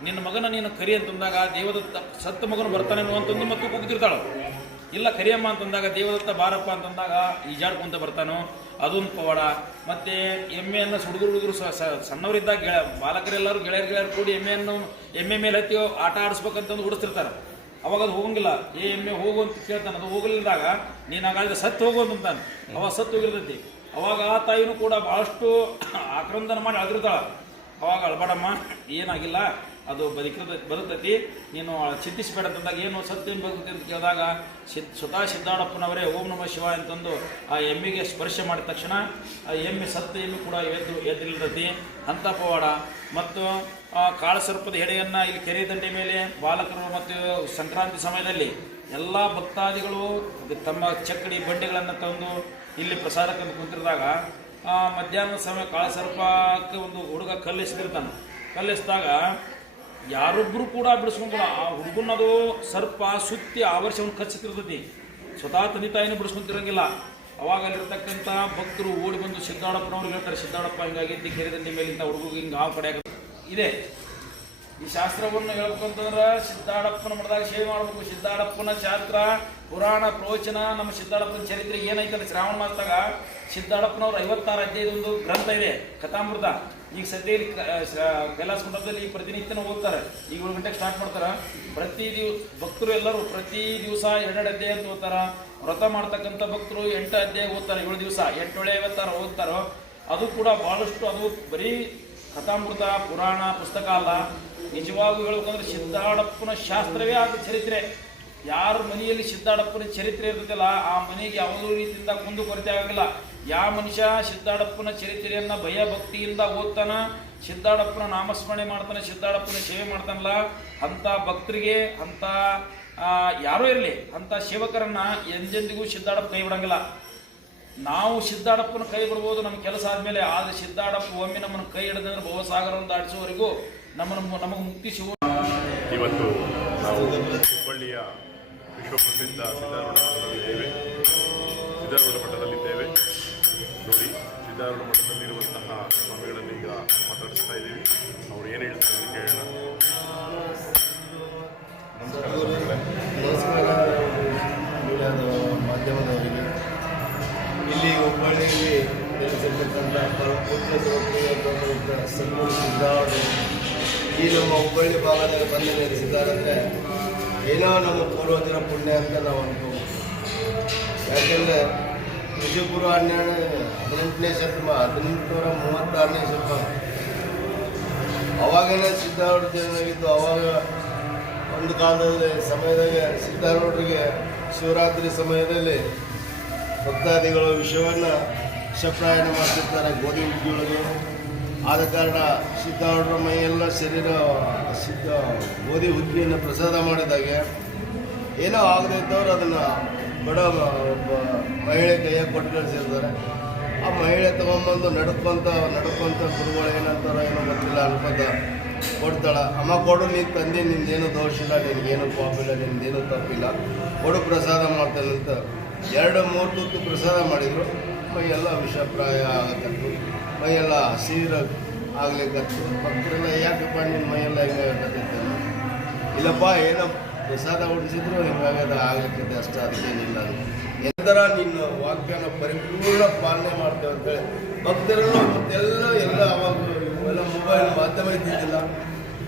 ನಿನ್ನ ಮಗನ ನೀನು ಕರಿ ಅಂತಂದಾಗ ದೇವದತ್ತ ಸತ್ತ ಮಗನು ಬರ್ತಾನೆ ಅಂತಂದು ಮತ್ತೆ ಕೂಗ್ತಿರ್ತಾಳು. ಇಲ್ಲ ಕರಿಯಮ್ಮ ಅಂತಂದಾಗ ದೇವದತ್ತ ಬಾರಪ್ಪ ಅಂತಂದಾಗ ಈಜಾಡ್ಕೊಂತ ಬರ್ತಾನೋ, ಅದೊಂದು ಪವಾಡ. ಮತ್ತೆ ಎಮ್ಮೆಯನ್ನು ಸುಡುಗರು ಹುಡುಗರು ಸಣ್ಣವರಿದ್ದಾಗ ಗೆಳ ಬಾಲಕರೆಲ್ಲರೂ ಗೆಳೆಯರು ಗೆಳೆಯರು ಕೂಡಿ ಎಮ್ಮೆಯನ್ನು, ಎಮ್ಮೆ ಮೇಲೆ ಹತ್ತಿ ಆಟ ಆಡಿಸ್ಬೇಕಂತಂದು ಹುಡುಸ್ತಿರ್ತಾರೆ ಅವಾಗ ಅದು ಹೋಗಂಗಿಲ್ಲ. ಏ ಎಮ್ಮೆ ಹೋಗು ಅಂತ ಕೇಳ್ತಾನೆ. ಅದು ಹೋಗಲಿಲ್ಲದಾಗ ನೀನು ಹಾಗಾದ್ರೆ ಸತ್ತು ಹೋಗು ಅಂತಾನೆ. ಅವಾಗ ಸತ್ತು ಹೋಗಿರ್ತೈತಿ. ಅವಾಗ ಆ ತಾಯಿನೂ ಕೂಡ ಭಾಳಷ್ಟು ಆಕ್ರಂದನ ಮಾಡಿ ಅದಿರ್ತಾಳ ಅವಾಗ ಅಳ್ಬಾಡಮ್ಮ, ಏನಾಗಿಲ್ಲ, ಅದು ಬದುಕಿದ ಬದುಕತಿ ನೀನು ಚಿಂತಿಸಬೇಡ ಅಂತಂದಾಗ ಏನು ಸತ್ಯ ಬದುಕ್ತಿ ಅಂತ ಕೇಳಿದಾಗ ಸಿದ್ ಸ್ವತಃ ಸಿದ್ದಾಡಪ್ಪನವರೇ ಓಂ ನಮ ಶಿವ ಅಂತಂದು ಆ ಎಮ್ಮಿಗೆ ಸ್ಪರ್ಶ ಮಾಡಿದ ತಕ್ಷಣ ಆ ಎಮ್ಮೆ ಸತ್ತ ಎಮ್ಮೆ ಕೂಡ ಎದ್ದು ಎದ್ದಿಲ್ತೈತಿ. ಅಂತ ಪವಾಡ. ಮತ್ತು ಆ ಕಾಳಸರ್ಪದ ಎಡೆಯನ್ನು ಇಲ್ಲಿ ಕೆರೆ ದಂಡೆ ಮೇಲೆ ಬಾಲಕರು ಮತ್ತು ಸಂಕ್ರಾಂತಿ ಸಮಯದಲ್ಲಿ ಎಲ್ಲ ಭಕ್ತಾದಿಗಳು ತಮ್ಮ ಚಕ್ಕಡಿ ಬಂಡೆಗಳನ್ನು ತಂದು ಇಲ್ಲಿ ಪ್ರಸಾದಕ್ಕೆ ಕುಂತಿರಿದಾಗ ಮಧ್ಯಾಹ್ನದ ಸಮಯ ಕಾಳಸರ್ಪಕ್ಕೆ ಒಂದು ಹುಡುಗ ಕಲ್ಲಿಸ್ತಿರ್ತಾನೆ ಕಲ್ಲಿಸಿದಾಗ ಯಾರೊಬ್ಬರು ಕೂಡ ಬಿಡಿಸ್ಕೊಂಡ ಆ ಹುಡುಗನದು ಸರ್ಪ, ಸುತ್ತಿ ಆವರ್ಷವನ್ನು ಕಚ್ಚುತ್ತಿರ್ತೈತಿ ಸ್ವತಃ ತಂದೆ ತಾಯಿನೂ ಬಿಡಿಸ್ಕೊಂತಿರಂಗಿಲ್ಲ. ಅವಾಗ ಅಲ್ಲಿರ್ತಕ್ಕಂಥ ಭಕ್ತರು ಓಡಿ ಬಂದು ಸಿದ್ದಾಡಪ್ಪನವ್ರು ಹೇಳ್ತಾರೆ ಸಿದ್ದಾಡಪ್ಪ ಹಿಂಗಾಗೈತಿ ನಿಮ್ಮ ಮೇಲಿಂದ ಹುಡುಗ ಹಿಂಗೆ ಆ ಕಡೆ ಇದೆ. ಈ ಶಾಸ್ತ್ರವನ್ನು ಹೇಳ್ಬೇಕಂತಂದ್ರೆ ಸಿದ್ದಾಡಪ್ಪನ ಮಠದಾಗ ಸೇವೆ ಮಾಡ್ಬೇಕು. ಸಿದ್ದಾಡಪ್ಪನ ಶಾಸ್ತ್ರ, ಪುರಾಣ, ಪ್ರವಚನ, ನಮ್ಮ ಸಿದ್ದಾಡಪ್ಪನ ಚರಿತ್ರೆ ಏನೈತಲ್ಲ ಶ್ರಾವಣ ಮಾಸದಾಗ? ಸಿದ್ದಾಡಪ್ಪನವ್ರ ಐವತ್ತಾರು ಒಂದು ಗ್ರಂಥ ಇದೆ, ಕಥಾಮೃತ. ಈಗ ಸದ್ಯ ಕೈಲಾಸ ಮಂಟಪದಲ್ಲಿ ಈ ಪ್ರತಿನಿತ್ಯನೂ ಓದ್ತಾರೆ ಈಗ ಏಳು ಗಂಟೆಗೆ ಸ್ಟಾರ್ಟ್ ಮಾಡ್ತಾರೆ. ಪ್ರತಿ ದಿವ್, ಭಕ್ತರು ಎಲ್ಲರೂ ಪ್ರತಿ ದಿವಸ ಎರಡೆರಡು ಅಧ್ಯಾಯ ಅಂತ ಓದ್ತಾರೆ. ವ್ರತ ಮಾಡ್ತಕ್ಕಂಥ ಭಕ್ತರು ಎಂಟು ಅಧ್ಯಾಯ ಓದ್ತಾರೆ. ಏಳು ದಿವಸ ಎಂಟೇಳೆ ಐವತ್ತಾರು ಓದ್ತಾರೋ, ಅದು ಕೂಡ ಬಹಳಷ್ಟು ಅದು ಬರೀ ಕಥಾಮೃತ ಪುರಾಣ ಪುಸ್ತಕ ಅಲ್ಲ ನಿಜವಾಗೂ ಹೇಳ್ಬೇಕಂದ್ರೆ ಸಿದ್ಧಾಡಪ್ಪನ ಶಾಸ್ತ್ರವೇ ಆದ ಚರಿತ್ರೆ. ಯಾರ ಮನೆಯಲ್ಲಿ ಸಿದ್ದಾಡಪ್ಪನ ಚರಿತ್ರೆ ಇರ್ತದಲ್ಲ ಆ ಮನೆಗೆ ಯಾವುದೋ ರೀತಿಯಿಂದ ಕುಂದು ಕೊರತೆ ಆಗಲ್ಲ. ಯಾವ ಮನುಷ್ಯ ಸಿದ್ದಾಡಪ್ಪನ ಚರಿತ್ರೆಯನ್ನ ಭಯ ಭಕ್ತಿಯಿಂದ ಓದ್ತಾನ ಸಿದ್ದಾಡಪ್ಪನ ನಾಮಸ್ಮರಣೆ ಮಾಡ್ತಾನೆ ಸಿದ್ದಾಡಪ್ಪನ ಸೇವೆ ಮಾಡ್ತಾನಲ್ಲ ಅಂತ ಭಕ್ತರಿಗೆ ಆ, ಯಾರೋ ಇರಲಿ ಅಂತ ಸೇವಕರನ್ನ ಎಂದೆಂದಿಗೂ ಸಿದ್ದಾಡಪ್ಪ ಕೈ ಬಿಡಂಗಿಲ್ಲ. ನಾವು ಸಿದ್ದಾಡಪ್ಪನ ಕೈ ಬಿಡ್ಬೋದು ನಮ್ಮ ಕೆಲಸ ಆದಮೇಲೆ. ಆದ್ರೆ ಸಿದ್ದಾಡಪ್ಪ ಒಮ್ಮೆ ನಮ್ಮನ್ನು ಕೈ ಹಿಡಿದ್ರೆ ಭವಸಾಗರವನ್ನು ದಾಟಿಸುವವರೆಗೂ ನಮ್ಮನ್ನು ನಮಗೆ ಮುಕ್ತಿ ಸಿಗುವ ಇವತ್ತು ನಾವು ಹುಬ್ಬಳ್ಳಿಯ ವಿಶ್ವಪ್ರಸಿದ್ಧ ಸಿದ್ಧಾರೂಢ ಮಠದಲ್ಲಿದ್ದೇವೆ. ಸಿದ್ಧಾರೂಢ ಮಠದಲ್ಲಿದ್ದೇವೆ. ನೋಡಿ ಸಿದ್ಧಾರೂಢ ಮಠದಲ್ಲಿರುವಂತಹ ಸ್ವಾಮಿಗಳನ್ನು ಈಗ ಮಾತಾಡಿಸ್ತಾ ಇದ್ದೀವಿ. ಅವ್ರು ಏನು ಹೇಳ್ತಾರೆ ಕೇಳೋಣ. ನಮಸ್ಕಾರ ಮಾಧ್ಯಮದವರಿಗೆ ಇಲ್ಲಿ ಹುಬ್ಬಳ್ಳಿಯಲ್ಲಿ ನೆಲೆಸಿರ್ತಕ್ಕಂಥ ದ್ರೌಪದಿ ಸಂಗೂರು ಸಿದ್ಧಾರ್ಥ ಈ ನಮ್ಮ ಹುಬ್ಬಳ್ಳಿ ಭಾಗದಲ್ಲಿ ಬಂದು ನೆಲೆಸಿದ್ದಾರಂದರೆ ಏನೋ ನಮ್ಮ ಪೂರ್ವಜರ ಪುಣ್ಯ ಅಂತ ನಾವು ಅನ್ಕೋಬೋದು ಯಾಕೆಂದರೆ ವಿಜಯಪುರ ಹನ್ನೆರಡು ಹದಿನೆಂಟನೇ ಶತಮಾನ, ಹದಿನೆಂಟುನೂರ ಮೂವತ್ತಾರನೇ ಶತಮಾನ. ಅವಾಗೇನೆ ಸಿದ್ಧಾರೂಢ ಏನಾಗಿತ್ತು ಅವಾಗ ಒಂದು ಕಾಲದಲ್ಲಿ ಸಮಯದಾಗೆ ಸಿದ್ಧಾರೂಢರಿಗೆ ಶಿವರಾತ್ರಿ ಸಮಯದಲ್ಲಿ ಭಕ್ತಾದಿಗಳು ವಿಷಯವನ್ನು ಸಪ್ರಾಯಣ ಮಾಡ್ತಿರ್ತಾರೆ, ಗೋಧಿ ಹುಗ್ಗಿಯೊಳಗೆ ಆದ ಕಾರಣ ಸಿದ್ಧಾರೂಢರ ಮೈಯೆಲ್ಲ ಶರೀರ, ಸಿದ್ಧ ಗೋಧಿ ಹುಗ್ಗಿಯನ್ನು ಪ್ರಸಾದ ಮಾಡಿದಾಗೆ ಏನೋ ಆಗದೇ ಇದ್ದವರು ಅದನ್ನು ಬಡ ಒಬ್ಬ ಮಹಿಳೆ ಕೈಯಾಗಿ ಕೊಟ್ಟು ಕಳಿಸಿರ್ತಾರೆ ಆ ಮಹಿಳೆ ತಗೊಂಬಂದು ನಡ್ಕೊಂತ ನಡ್ಕೊಂತ ಗುರುಗಳು ಏನಂತಾರೋ ಏನೋ ಗೊತ್ತಿಲ್ಲ, ಅನ್ಕೊಂತ ಕೊಡ್ತಾಳೆ. ಅಮ್ಮ ಕೊಡು, ನೀನು ತಂದೆ, ನಿಂದೇನು ದೋಷ ಇಲ್ಲ, ನಿನಗೇನು ಪಾಪ ಇಲ್ಲ, ನಿಂದೇನು ತಪ್ಪಿಲ್ಲ. ಕೊಡು, ಪ್ರಸಾದ ಮಾಡ್ತಾನಂತ ಎರಡು ಮೂರು ತುತ್ತು ಪ್ರಸಾದ ಮಾಡಿದರು. ಮೈಯೆಲ್ಲ ವಿಷಪ್ರಾಯ ಆಗತ್ತು ಮೈಯೆಲ್ಲ ಹಸಿರ ಆಗ್ಲಿಕ್ಕತ್ತು. ಭಕ್ತರೆಲ್ಲ, ಯಾಕಪ್ಪ ನಿಮ್ಮ ಮೈಯೆಲ್ಲ ಹಿಂಗೆ ಆಗತ್ತೈತೆ? ಇಲ್ಲಪ್ಪ, ಏನೋ ಪ್ರಸಾದ ಉಡಿಸಿದ್ರು ಹಿಂಗಾಗದ ಆಗ್ಲಿಕ್ಕಿದೆ ಅಷ್ಟು, ಅದಕ್ಕೇನಿಲ್ಲ ಅದು. ಎಂತರ ನಿನ್ನ ವಾಕ್ಯನ ಪರಿಪೂರ್ಣ ಪಾಲನೆ ಮಾಡ್ತೇವೆ ಅಂತೇಳಿ ಭಕ್ತರೆಲ್ಲ, ಮತ್ತೆಲ್ಲ, ಎಲ್ಲ ಅವಾಗ ಎಲ್ಲ ಮೊಬೈಲ್ ಮಾಧ್ಯಮ ಇದ್ದಿದ್ದಿಲ್ಲ.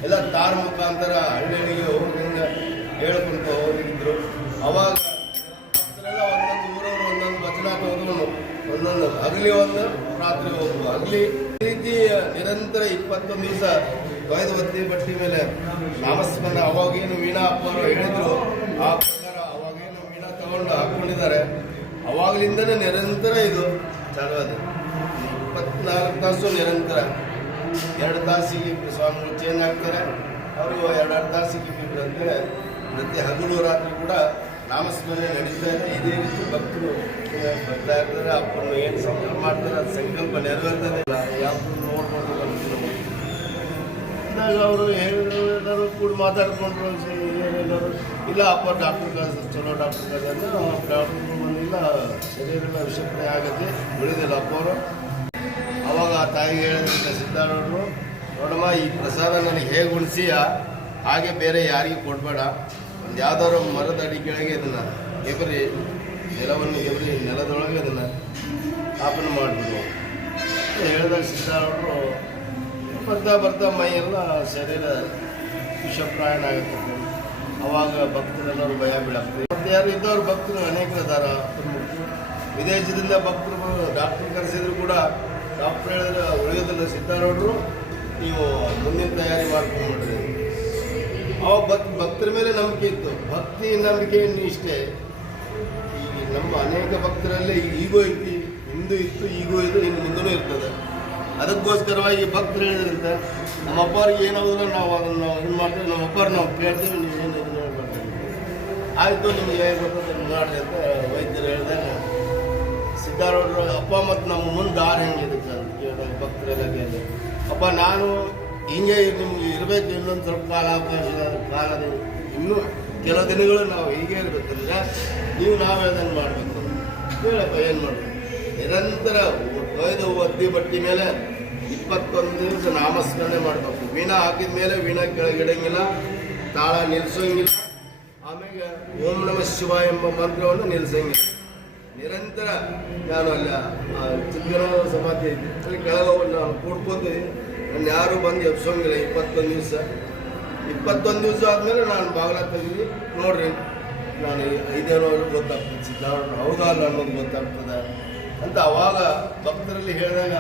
ಎಲ್ಲ ತಾರ್ ಮುಖಾಂತರ ಹಳ್ಳಿಗೆ ಹೋಗಿ ಹೇಳ್ಕೊಂತ ಹೋಗಿದ್ರು. ಅವಾಗ ಹಗಲಿ ಒಂದು, ರಾತ್ರಿ ಒಂದು ಹಗಲಿ ಈ ರೀತಿ ನಿರಂತರ ಇಪ್ಪತ್ತೊಂದು ದಿವಸ ತೊಯ್ದು ಒತ್ತಿ ಬಟ್ಟಿ ಮೇಲೆ ನಾಮಸ್ಮರಣ, ಅವಾಗೇನು ವೀಣಾ ಅಪ್ಪರು ಹೇಳಿದ್ರು, ಆ ಪ್ರಕಾರ ಅವಾಗೇನು ವೀಣಾ ತಗೊಂಡು ಹಾಕೊಂಡಿದ್ದಾರೆ. ಅವಾಗಲಿಂದನೇ ನಿರಂತರ ಇದು ಚಾಲು ಅದು. ಇಪ್ಪತ್ನಾಲ್ಕು ತಾಸು ನಿರಂತರ. ಎರಡು ತಾಸಿಗೆ ಸ್ವಾಮಿಗಳು ಚೇಂಜ್ ಆಗ್ತಾರೆ. ಅವರು ಎರಡೆರಡು ತಾಸಿಗೆ ಅಂದರೆ ಪ್ರತಿ ಹಗಲು ರಾತ್ರಿ ಕೂಡ ನಾಮಸ್ಮರಣೆ ನಡೀತಾ ಇದೆ. ಇದೇ ರೀತಿ ಭಕ್ತರು ಬರ್ತಾ ಇರ್ತಾರೆ. ಅಪ್ಪನ್ನು ಏನು ಸಂಕಲ್ಪ ಮಾಡ್ತಾರೆ, ಅದು ಸಂಕಲ್ಪ ನೆರವೇರ್ತದೆ. ಯಾವುದು ನೋಡ್ಕೊಂಡು ಬರ್ತೀವಿ ಅವರು ಎಲ್ಲರೂ ಕೂಡ ಮಾತಾಡ್ಕೊಂಡ್ರು ಏನೇನಾದ್ರು ಇಲ್ಲ, ಅಪ್ಪ ಡಾಕ್ಟರ್ ಕಳ್ಸ ಚಲೋ ಡಾಕ್ಟರ್ ಕಳ್ಸ ಡಾಕ್ಟರ್ ಬಂದಿಲ್ಲ. ಶರೀರದ ವಿಷಕ್ರಿಯೆ ಆಗುತ್ತೆ ಉಳಿದಿಲ್ಲ ಅಪ್ಪ ಅವರು ಅವಾಗ ಆ ತಾಯಿಗೆ ಹೇಳಿದ್ರಿಂದ ಸಿದ್ಧಾರೂಢರು, ನೋಡಮ್ಮ, ಈ ಪ್ರಸಾದ ನನಗೆ ಹೇಗೆ ಉಳಿಸಿಯಾ ಹಾಗೆ ಬೇರೆ ಯಾರಿಗೂ ಕೊಡಬೇಡ. ಯಾವ್ದಾದ್ರು ಮರದ ಅಡಿ ಕೆಳಗೆ ಇದನ್ನು ಎಬರಿ, ನೆಲವನ್ನು ಎಬರಿ, ನೆಲದೊಳಗೆ ಅದನ್ನ ಸ್ಥಾಪನೆ ಮಾಡಿಬಿಡು ಹೇಳಿದಾಗ ಸಿದ್ಧಾರ್ಥರು ಬರ್ತಾ ಬರ್ತಾ ಮೈಯೆಲ್ಲ ಶರೀರ ವಿಷಪ್ರಾಯಣ ಆಗುತ್ತೆ. ಅವಾಗ ಭಕ್ತರೆಲ್ಲರೂ ಭಯ ಬೀಳಾಗ್ತದೆ. ಮತ್ತೆ ಯಾರು ಇದ್ದವ್ರು ಭಕ್ತರು ಅನೇಕ ಅದಾರ ಪ್ರಮುಖರು. ವಿದೇಶದಿಂದ ಭಕ್ತರು, ಡಾಕ್ಟರ್ ಕರೆಸಿದ್ರು ಕೂಡ ಡಾಕ್ಟರ್ ಹೇಳಿದ್ರೆ ಉಳಿಯೋದಿಲ್ಲ. ಸಿದ್ಧಾರೂಢರು, ನೀವು ಮುಂದಿನ ತಯಾರಿ ಮಾಡ್ಕೊಂಡ್ಬಿಡ್ರಿ. ಅವಾಗ ಭಕ್, ಭಕ್ತರ ಮೇಲೆ ನಂಬಿಕೆ ಇತ್ತು. ಭಕ್ತಿ ನಂಬಿಕೆ ಇಷ್ಟೇ. ಈಗ ನಮ್ಮ ಅನೇಕ ಭಕ್ತರಲ್ಲಿ ಈಗೋ ಐತಿ, ಹಿಂದೂ ಇತ್ತು, ಈಗೋ ಇದು ಇನ್ನು ಮುಂದೂ ಇರ್ತದೆ. ಅದಕ್ಕೋಸ್ಕರವಾಗಿ ಭಕ್ತರು ಹೇಳಿದ್ರಿಂದ ನಮ್ಮ ಅಪ್ಪವ್ರಿಗೆ ಏನಾದ್ರು ನಾವು ಅದನ್ನು ಇದು ಮಾಡ್ತೀವಿ ನಮ್ಮ ಅಪ್ಪಾರ ನಾವು ಕೇಳ್ತೀವಿ, ನೀವು ಏನು ಇದು ಆಯಿತು, ನಿಮ್ಗೆ ಹೇಗೆ ಬರ್ತದೆ ಮಾಡಿದೆ ಅಂತ ವೈದ್ಯರು ಹೇಳಿದಾಗ ಸಿದ್ಧಾರ್ಥರು ಅಪ್ಪ ಮತ್ತು ನಮ್ಮ ಮುಂದೆ ದಾರಿ ಹೆಂಗಿದೆ ಅಂತ ಕೇಳಿದಾಗ ಭಕ್ತರೆಲ್ಲ ಕೇಳಿದೆ ಅಪ್ಪ, ನಾನು ಹಿಂಗೆ ನಿಮ್ಗೆ ಇರಬೇಕು, ಇನ್ನೊಂದು ಸ್ವಲ್ಪ ಕಾಲ ಅವಕಾಶ ಕಾಲ ನೀವು ಇನ್ನೂ ಕೆಲವು ದಿನಗಳು ನಾವು ಹೀಗೆ ಇರಬೇಕಂದ್ರೆ ನೀವು ನಾವು ಹೇಳ್ದಂಗೆ ಮಾಡಬೇಕು. ಹೇಳಪ್ಪ, ಏನು ಮಾಡಬೇಕು? ನಿರಂತರ ಒಯ್ದು ಒದ್ದಿ ಬಟ್ಟಿ ಮೇಲೆ ಇಪ್ಪತ್ತೊಂದು ದಿವಸ ನಾಮಸ್ಮರಣೆ ಮಾಡಬೇಕು. ವೀಣ ಹಾಕಿದ ಮೇಲೆ ವೀಣಾ ಕೆಳಗಿಡಂಗಿಲ್ಲ ತಾಳ ನಿಲ್ಸೋಂಗಿಲ್ಲ. ಆಮೇಲೆ ಓಂ ನಮ ಶಿವ ಎಂಬ ಮಂತ್ರವನ್ನು ನಿಲ್ಲಿಸಂಗಿಲ್ಲ ನಿರಂತರ ನಾನು ಅಲ್ಲ ಚಿಕ್ಕ ಸಮಾಧಿ ಐತಿ ಅಲ್ಲಿ ಕೆಳಗೆ ನಾನು ಕೂಡ್ಕೊಂಡು ನನ್ನ ಯಾರು ಬಂದು ಎಬ್ಸೋಂಗಿಲ್ಲ, ಇಪ್ಪತ್ತೊಂದು ದಿವಸ. ಇಪ್ಪತ್ತೊಂದು ದಿವಸ ಆದಮೇಲೆ ನಾನು ಬಾಗಿಲ ತೆಗೆದು ನೋಡ್ರಿ, ನಾನು ಐದೇನೋ ಗೊತ್ತಾಗ್ತದೆ ಸಿದ್ಧಾರ್ಥ ಹೌದಾ ಅನ್ನೋದು ಗೊತ್ತಾಗ್ತದೆ ಅಂತ ಅವಾಗ ಭಕ್ತರಲ್ಲಿ ಹೇಳಿದಾಗ